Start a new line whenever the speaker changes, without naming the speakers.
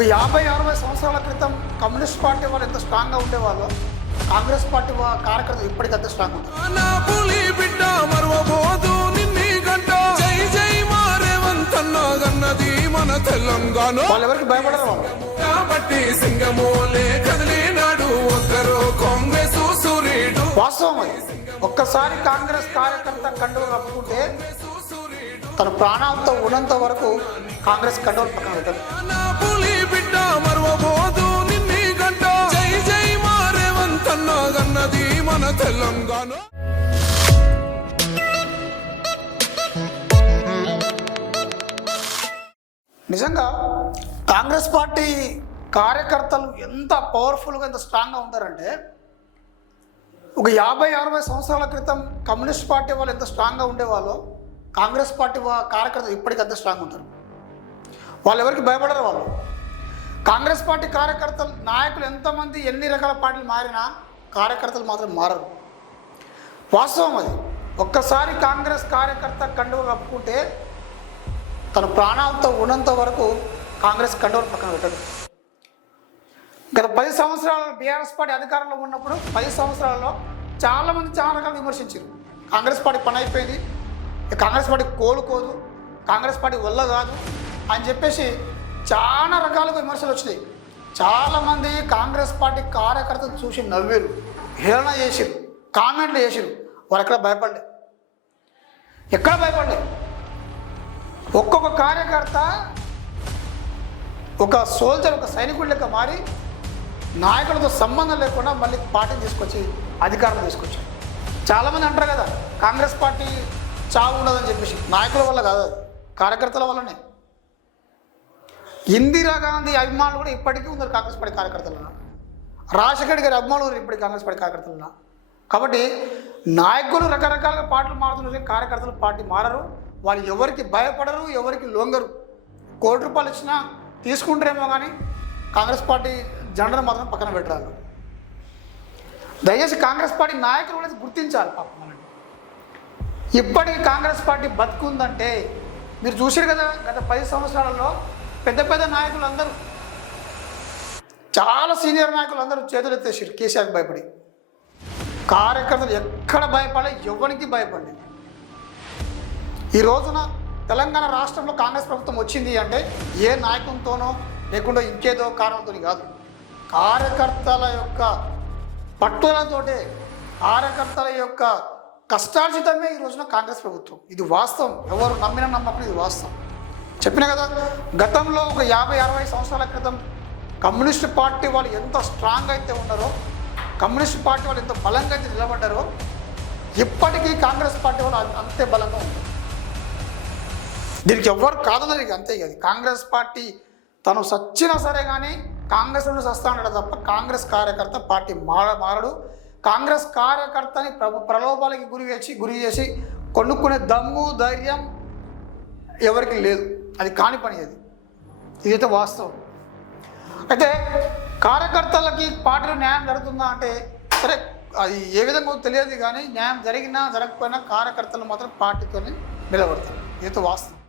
ఒక యాభై అరవై సంవత్సరాల క్రితం కమ్యూనిస్ట్ పార్టీ వాళ్ళు ఎంత స్ట్రాంగ్గా ఉండేవాళ్ళు? కాంగ్రెస్ పార్టీ కార్యకర్తలు ఇప్పటికీ అంత స్ట్రాంగ్ ఉంటారు. వాళ్ళు ఎవరికి భయపడరు వాళ్ళు.
కాబట్టి సింగమోలే కదిలినాడు ఒక్కరు కాంగ్రెస్ సూర్యుడు
వాస్తవం అది. ఒక్కసారి కాంగ్రెస్ కార్యకర్త కండువ కప్పుకుంటే తన ప్రాణాలతో ఉన్నంత వరకు కాంగ్రెస్ కండువలు పక్కన
తెలంగాణ.
నిజంగా కాంగ్రెస్ పార్టీ కార్యకర్తలు ఎంత పవర్ఫుల్గా ఎంత స్ట్రాంగ్గా ఉంటారంటే ఒక యాభై అరవై సంవత్సరాల క్రితం కమ్యూనిస్ట్ పార్టీ వాళ్ళు ఎంత స్ట్రాంగ్గా ఉండేవాళ్ళో కాంగ్రెస్ పార్టీ వా- కార్యకర్తలు ఇప్పటికీ అంత స్ట్రాంగ్ ఉంటారు. వాళ్ళు ఎవరికి భయపడరు వాళ్ళు. కాంగ్రెస్ పార్టీ కార్యకర్తలు నాయకులు ఎంతమంది ఎన్ని రకాల పార్టీలు మారినా కార్యకర్తలు మాత్రం మారరు. వాస్తవం అది. ఒక్కసారి కాంగ్రెస్ కార్యకర్త కండువ కప్పుకుంటే తన ప్రాణాలతో ఉన్నంత వరకు కాంగ్రెస్ కండోలు పక్కన పెట్టదు. గత పది సంవత్సరాలు బీఆర్ఎస్ పార్టీ అధికారంలో ఉన్నప్పుడు పది సంవత్సరాల్లో చాలామంది చాలా రకాలు విమర్శించారు. కాంగ్రెస్ పార్టీ పని అయిపోయింది కాంగ్రెస్ పార్టీ కోలుకోదు కాంగ్రెస్ పార్టీ వల్ల కాదు అని చెప్పేసి చాలా రకాలుగా విమర్శలు వచ్చినాయి. చాలామంది కాంగ్రెస్ పార్టీ కార్యకర్తలు చూసి నవ్వారు హేళన చేసిరు కామెంట్లు చేసిరు వాళ్ళు ఎక్కడ భయపడలే. ఎక్కడ భయపడలే. ఒక్కొక్క కార్యకర్త ఒక సోల్జర్ ఒక సైనికుడి లెక్క మారి నాయకులతో సంబంధం లేకుండా మళ్ళీ పార్టీని తీసుకొచ్చి అధికారం తీసుకొచ్చారు చాలామంది అంటారు కదా కాంగ్రెస్ పార్టీ చావు ఉండదని చెప్పేసి. నాయకుల వల్ల కాదు కార్యకర్తల వల్లనే. ఇందిరాగాంధీ అభిమానులు కూడా ఇప్పటికీ ఉన్నారు కాంగ్రెస్ పార్టీ కార్యకర్తలలో రాజశేఖర్ గారి అభిమానులు ఉన్నారు ఇప్పటికీ కాంగ్రెస్ పార్టీ కార్యకర్తలలో కాబట్టి నాయకులు రకరకాలుగా పార్టీలు మారుతున్నారు కార్యకర్తలు పార్టీ మారరు. వాళ్ళు ఎవరికి భయపడరు ఎవరికి లొంగరు. కోటి రూపాయలు ఇచ్చినా తీసుకుంటారేమో కానీ కాంగ్రెస్ పార్టీ జెండను మాత్రం పక్కన పెట్టరాలు దయచేసి కాంగ్రెస్ పార్టీ నాయకులు కూడా గుర్తించాలి పాపం ఇప్పటికీ కాంగ్రెస్ పార్టీ బతుకుందంటే మీరు చూసారు కదా గత పది సంవత్సరాలలో పెద్ద పెద్ద నాయకులు అందరూ చాలా సీనియర్ నాయకులు అందరూ చేతులు ఎత్తేసారు కేసీఆర్ భయపడి. కార్యకర్తలు ఎక్కడ భయపడలే ఎవరికి భయపడలేదు ఈ రోజున తెలంగాణ రాష్ట్రంలో కాంగ్రెస్ ప్రభుత్వం వచ్చింది అంటే ఏ నాయకునితోనో లేకుండా ఇంకేదో కారణంతో కాదు. కార్యకర్తల యొక్క పట్టుదలతోటే కార్యకర్తల యొక్క కష్టార్జితమే ఈ రోజున కాంగ్రెస్ ప్రభుత్వం. ఇది వాస్తవం. ఎవరు నమ్మినా నమ్మకం ఇది వాస్తవం. చెప్పిన కదా గతంలో ఒక యాభై అరవై సంవత్సరాల క్రితం కమ్యూనిస్ట్ పార్టీ వాళ్ళు ఎంత స్ట్రాంగ్ అయితే ఉన్నారో కమ్యూనిస్ట్ పార్టీ వాళ్ళు ఎంత బలంగా అయితే నిలబడ్డారో ఇప్పటికీ కాంగ్రెస్ పార్టీ వాళ్ళు అంతే బలంగా ఉంది దీనికి ఎవ్వరు కాదన్నది అంతే ఇక అది. కాంగ్రెస్ పార్టీ తను సచ్చినా సరే కానీ కాంగ్రెస్ నుండి సస్తాడు తప్ప కాంగ్రెస్ కార్యకర్త పార్టీ మార మారడు. కాంగ్రెస్ కార్యకర్తని ప్రభు ప్రలోభాలకి గురి చేసి గురి చేసి కొనుక్కునే దమ్ము ధైర్యం ఎవరికి లేదు. అది కాని పని అది. ఇదైతే వాస్తవం. అయితే కార్యకర్తలకి పార్టీలో న్యాయం జరుగుతుందా అంటే సరే అది ఏ విధంగా తెలియదు కానీ న్యాయం జరిగినా జరగకపోయినా కార్యకర్తలు మాత్రం పార్టీతోనే నిలబడతారు. ఇదైతే వాస్తవం.